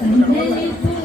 And.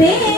play.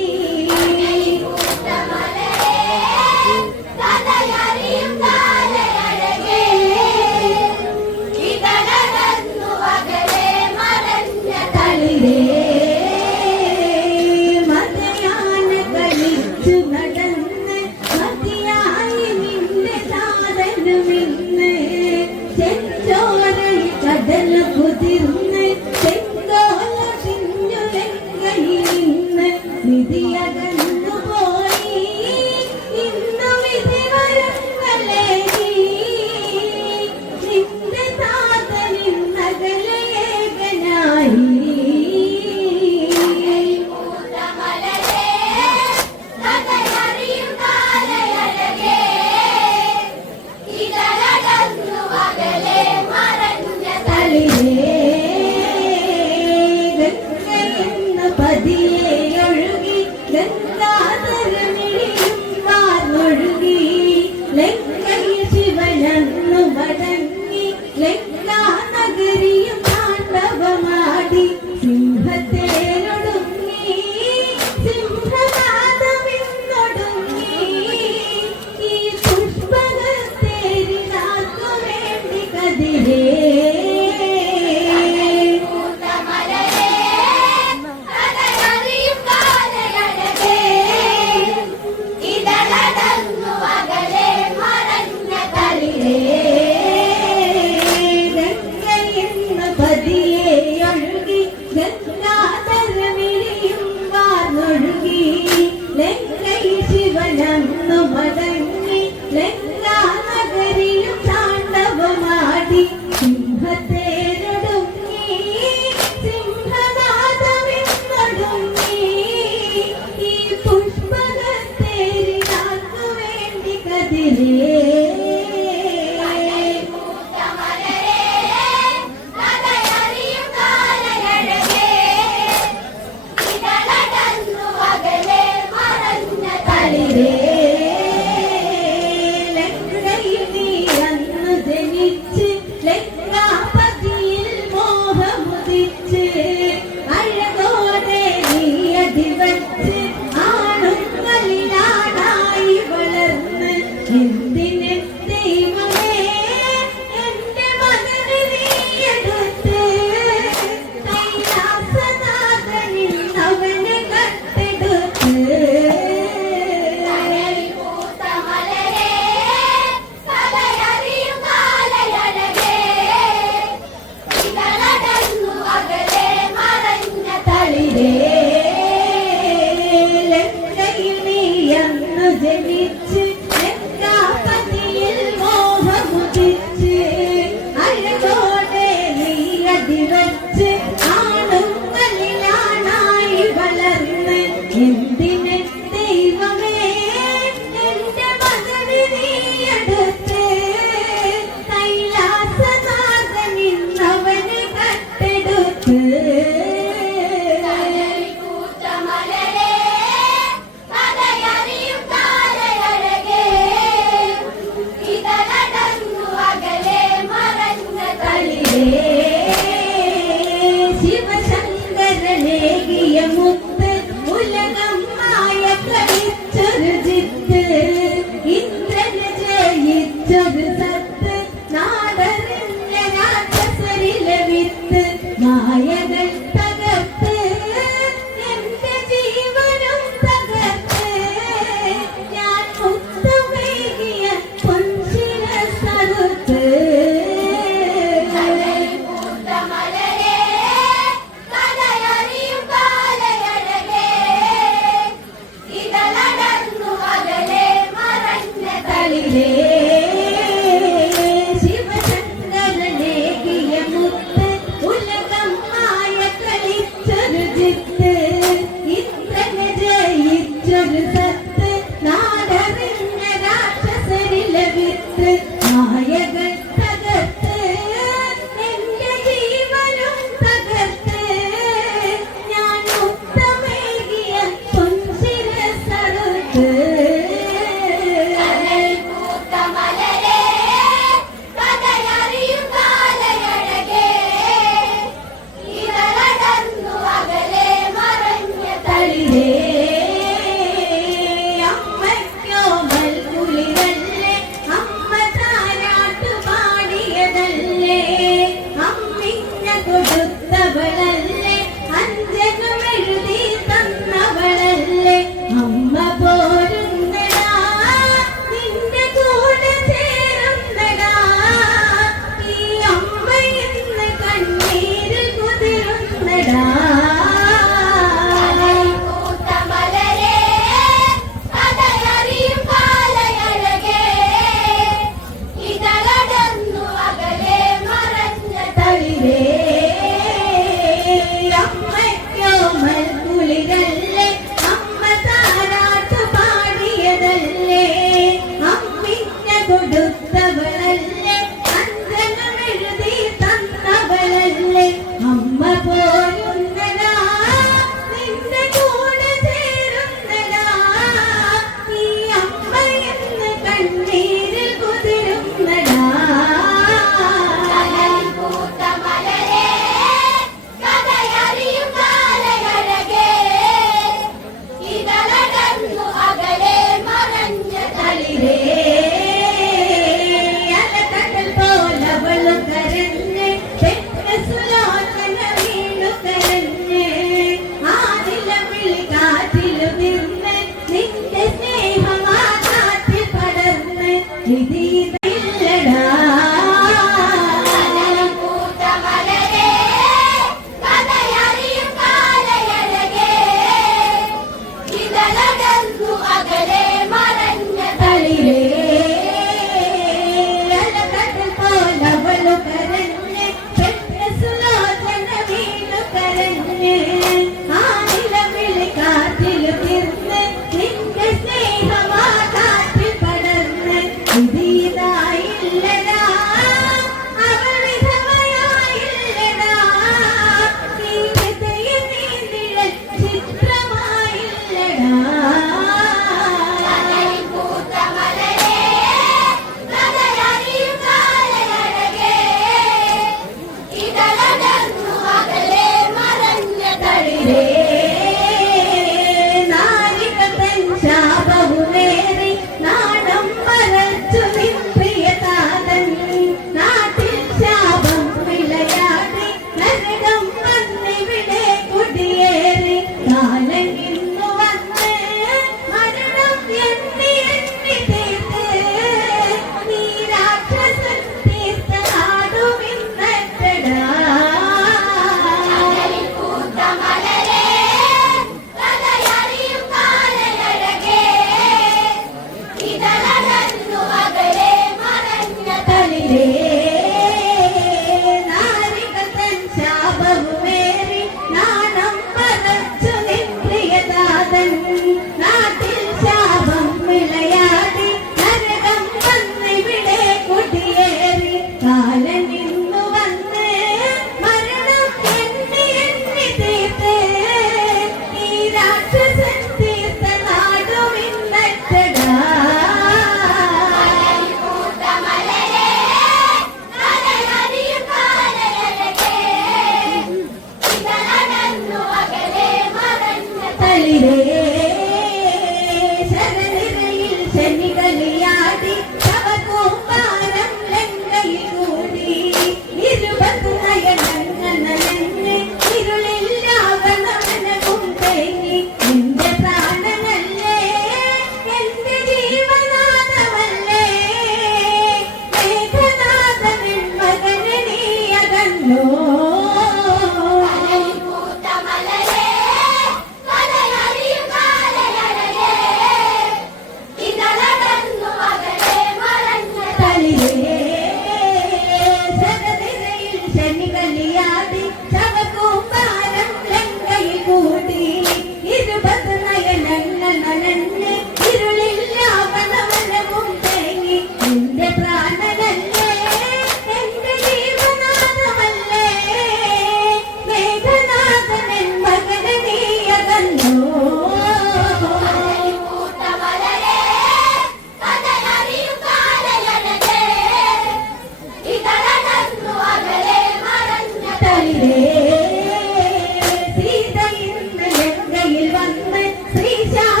Down.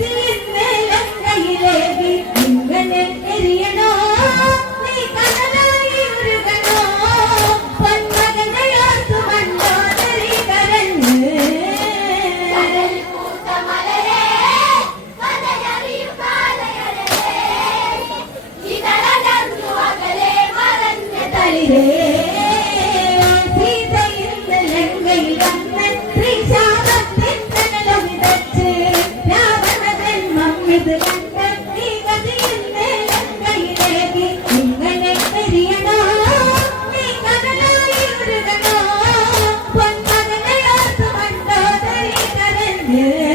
Ready? Yeah.